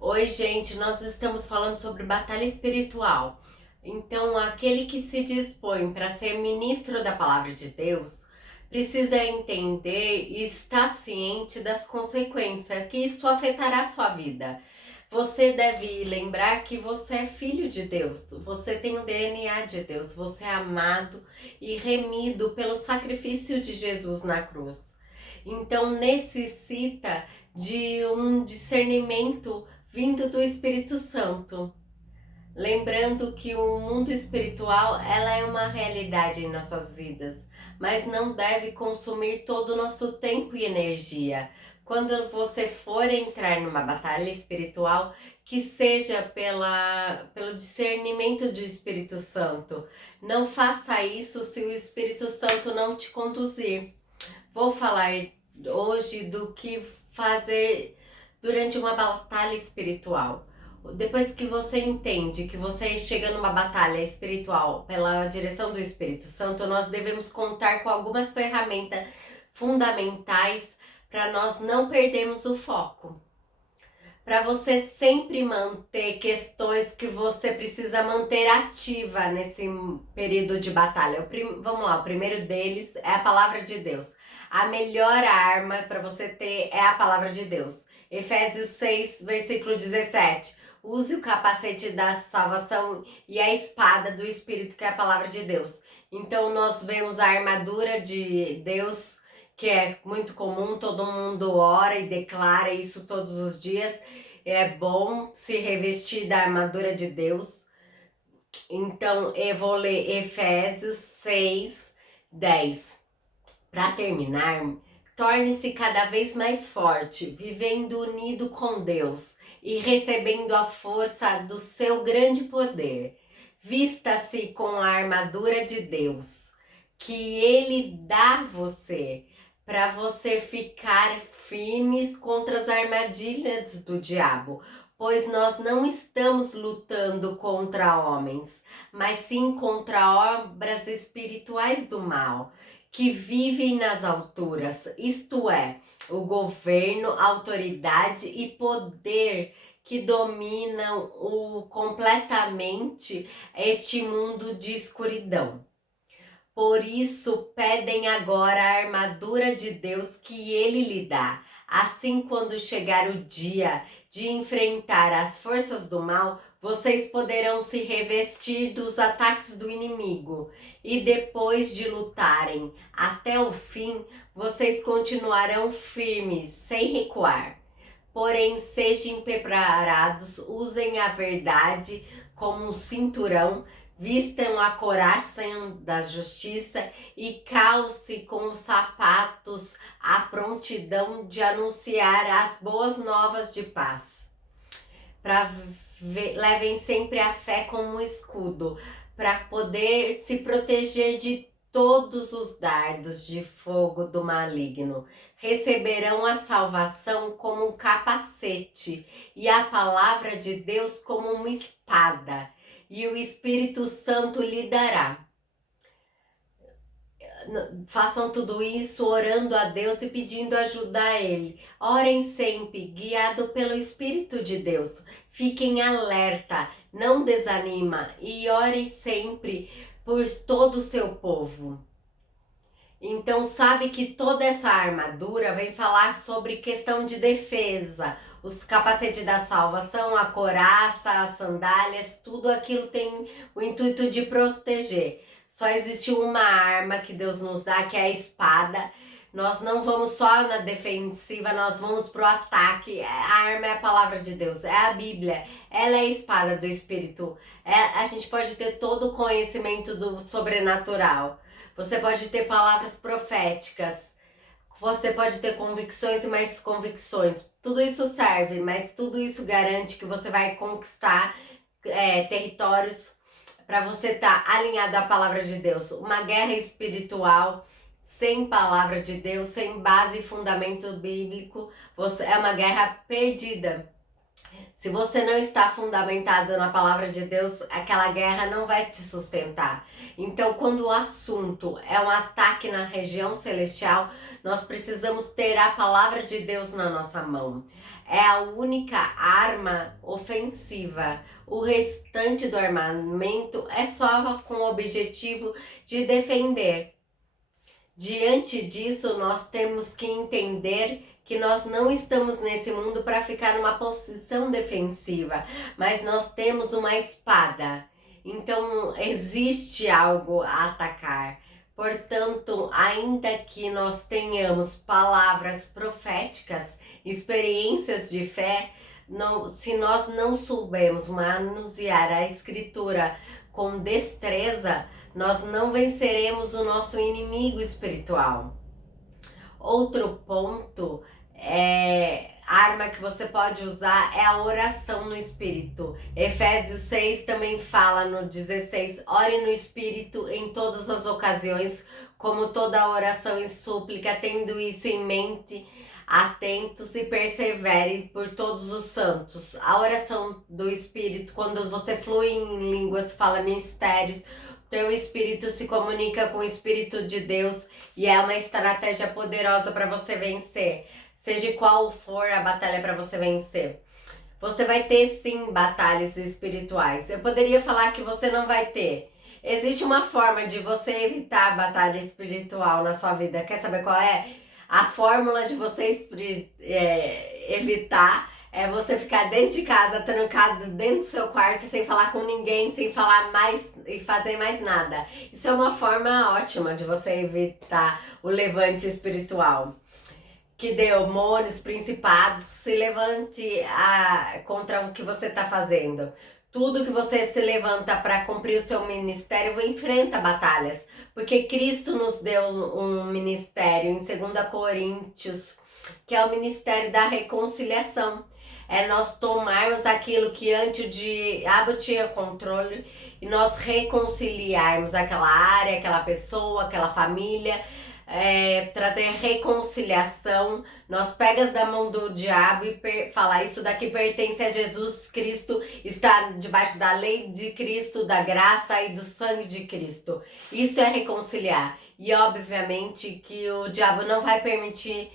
Oi, gente, nós estamos falando sobre batalha espiritual. Então, aquele que se dispõe para ser ministro da palavra de Deus precisa entender e estar ciente das consequências que isso afetará a sua vida. Você deve lembrar que você é filho de Deus, você tem o DNA de Deus, você é amado e remido pelo sacrifício de Jesus na cruz. Então, necessita de um discernimento vindo do Espírito Santo. Lembrando que o mundo espiritual ela é uma realidade em nossas vidas, mas não deve consumir todo o nosso tempo e energia. Quando você for entrar numa batalha espiritual, que seja pelo discernimento do Espírito Santo. Não faça isso se o Espírito Santo não te conduzir. Vou falar hoje do que fazer durante uma batalha espiritual. Depois que você entende que você chega numa batalha espiritual pela direção do Espírito Santo, nós devemos contar com algumas ferramentas fundamentais para nós não perdermos o foco. Para você sempre manter questões que você precisa manter ativa nesse período de batalha. Vamos lá, o primeiro deles é a palavra de Deus. A melhor arma para você ter é a palavra de Deus. Efésios 6, versículo 17. Use o capacete da salvação e a espada do Espírito, que é a palavra de Deus. Então nós vemos a armadura de Deus, que é muito comum, todo mundo ora e declara isso todos os dias. É bom se revestir da armadura de Deus. Então eu vou ler Efésios 6, 10. Para terminar, torne-se cada vez mais forte, vivendo unido com Deus e recebendo a força do seu grande poder. Vista-se com a armadura de Deus, que Ele dá a você, para você ficar firmes contra as armadilhas do diabo, pois nós não estamos lutando contra homens, mas sim contra obras espirituais do mal, que vivem nas alturas, isto é, o governo, autoridade e poder que dominam completamente este mundo de escuridão. Por isso, pedem agora a armadura de Deus que Ele lhe dá. Assim, quando chegar o dia de enfrentar as forças do mal, vocês poderão se revestir dos ataques do inimigo. E depois de lutarem até o fim, vocês continuarão firmes, sem recuar. Porém, sejam preparados, usem a verdade como um cinturão, vistam a coragem da justiça e calce com os sapatos a prontidão de anunciar as boas novas de paz. Levem sempre a fé como um escudo, para poder se proteger de todos os dardos de fogo do maligno. Receberão a salvação como um capacete e a palavra de Deus como uma espada, e o Espírito Santo lhe dará. Façam tudo isso orando a Deus e pedindo ajuda a Ele. Orem sempre, guiado pelo Espírito de Deus. Fiquem alerta, não desanima e orem sempre por todo o seu povo. Então sabe que toda essa armadura vem falar sobre questão de defesa. Os capacetes da salvação, a couraça, as sandálias, tudo aquilo tem o intuito de proteger. Só existe uma arma que Deus nos dá, que é a espada. Nós não vamos só na defensiva, nós vamos pro ataque. A arma é a palavra de Deus, é a Bíblia. Ela é a espada do Espírito. A gente pode ter todo o conhecimento do sobrenatural. Você pode ter palavras proféticas, você pode ter convicções e mais convicções. Tudo isso serve, mas tudo isso garante que você vai conquistar territórios para você estar alinhado à palavra de Deus. Uma guerra espiritual sem palavra de Deus, sem base e fundamento bíblico, é uma guerra perdida. Se você não está fundamentado na palavra de Deus, aquela guerra não vai te sustentar. Então, quando o assunto é um ataque na região celestial, nós precisamos ter a palavra de Deus na nossa mão. é a única arma ofensiva. O restante do armamento é só com o objetivo de defender. Diante disso, nós temos que entender que nós não estamos nesse mundo para ficar numa posição defensiva, mas nós temos uma espada. Então, existe algo a atacar. Portanto, ainda que nós tenhamos palavras proféticas, experiências de fé, se nós não soubermos manusear a escritura com destreza, nós não venceremos o nosso inimigo espiritual. Outro ponto arma que você pode usar é a oração no Espírito. Efésios 6 também fala no 16, ore no Espírito em todas as ocasiões, como toda oração e súplica, tendo isso em mente, atentos e persevere por todos os santos. A oração do Espírito, quando você flui em línguas, fala mistérios, teu espírito se comunica com o Espírito de Deus e é uma estratégia poderosa para você vencer. Seja qual for a batalha para você vencer. Você vai ter sim batalhas espirituais. Eu poderia falar que você não vai ter. Existe uma forma de você evitar a batalha espiritual na sua vida. Quer saber qual é? A fórmula de você evitar é você ficar dentro de casa, trancado dentro do seu quarto, sem falar com ninguém, sem falar mais e fazer mais nada. Isso é uma forma ótima de você evitar o levante espiritual. Que demônios, principados, se levante contra o que você está fazendo. Tudo que você se levanta para cumprir o seu ministério, enfrenta batalhas. Porque Cristo nos deu um ministério em 2 Coríntios, que é o ministério da reconciliação. É nós tomarmos aquilo que antes o diabo tinha controle e nós reconciliarmos aquela área, aquela pessoa, aquela família, trazer reconciliação. Nós pegas da mão do diabo e falar isso daqui pertence a Jesus Cristo, está debaixo da lei de Cristo, da graça e do sangue de Cristo. Isso é reconciliar. E obviamente que o diabo não vai permitir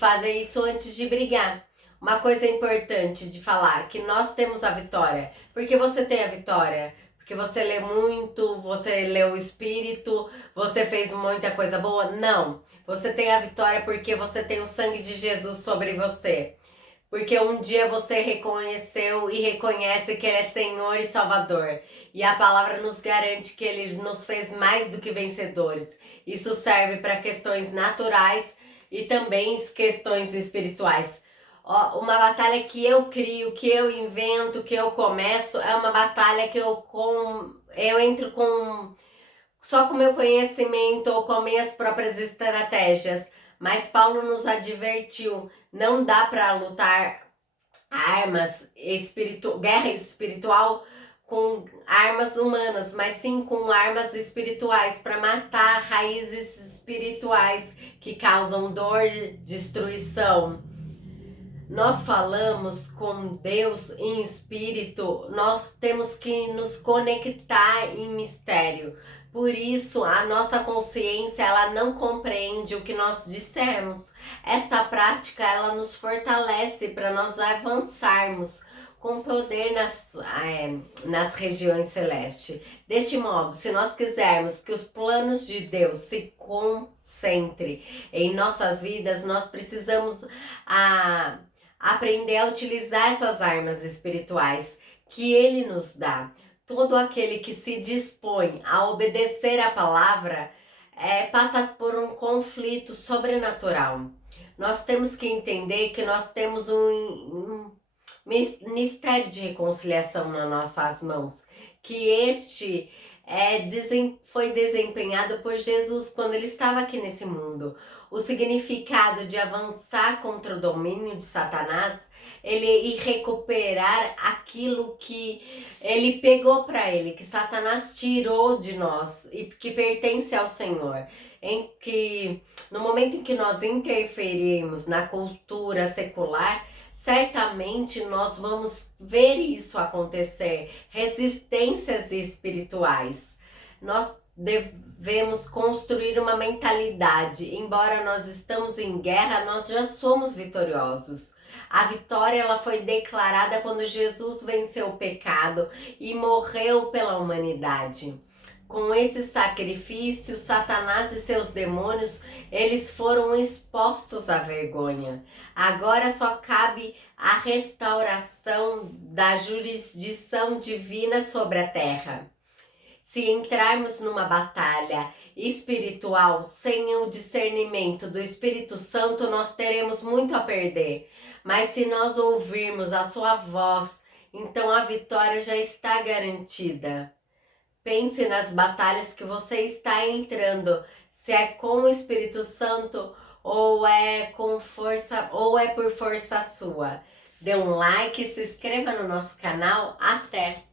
fazer isso antes de brigar. Uma coisa importante de falar, que nós temos a vitória. Por que você tem a vitória? Porque você lê muito, você lê o Espírito, você fez muita coisa boa? Não. Você tem a vitória porque você tem o sangue de Jesus sobre você. Porque um dia você reconheceu e reconhece que Ele é Senhor e Salvador. E a palavra nos garante que Ele nos fez mais do que vencedores. Isso serve para questões naturais e também questões espirituais. Uma batalha que eu crio, que eu invento, que eu começo, é uma batalha que eu entro só com meu conhecimento ou com minhas próprias estratégias. Mas Paulo nos advertiu, não dá para lutar guerra espiritual com armas humanas, mas sim com armas espirituais, para matar raízes espirituais que causam dor e destruição. Nós falamos com Deus em espírito, nós temos que nos conectar em mistério. Por isso, a nossa consciência, ela não compreende o que nós dissermos. Esta prática, ela nos fortalece para nós avançarmos com poder nas regiões celestes. Deste modo, se nós quisermos que os planos de Deus se concentrem em nossas vidas, nós precisamos aprender a utilizar essas armas espirituais que Ele nos dá. Todo aquele que se dispõe a obedecer a palavra passa por um conflito sobrenatural. Nós temos que entender que nós temos um ministério de reconciliação nas nossas mãos, que este foi desempenhado por Jesus quando Ele estava aqui nesse mundo. O significado de avançar contra o domínio de Satanás, ele ir recuperar aquilo que ele pegou para ele, que Satanás tirou de nós e que pertence ao Senhor. Em que no momento em que nós interferimos na cultura secular, certamente nós vamos ver isso acontecer, resistências espirituais. Nós devemos construir uma mentalidade. Embora nós estamos em guerra, nós já somos vitoriosos. A vitória ela foi declarada quando Jesus venceu o pecado e morreu pela humanidade. Com esse sacrifício, Satanás e seus demônios, eles foram expostos à vergonha. Agora só cabe a restauração da jurisdição divina sobre a terra. Se entrarmos numa batalha espiritual sem o discernimento do Espírito Santo, nós teremos muito a perder. Mas se nós ouvirmos a sua voz, então a vitória já está garantida. Pense nas batalhas que você está entrando, se é com o Espírito Santo ou é com força ou é por força sua. Dê um like, se inscreva no nosso canal. Até!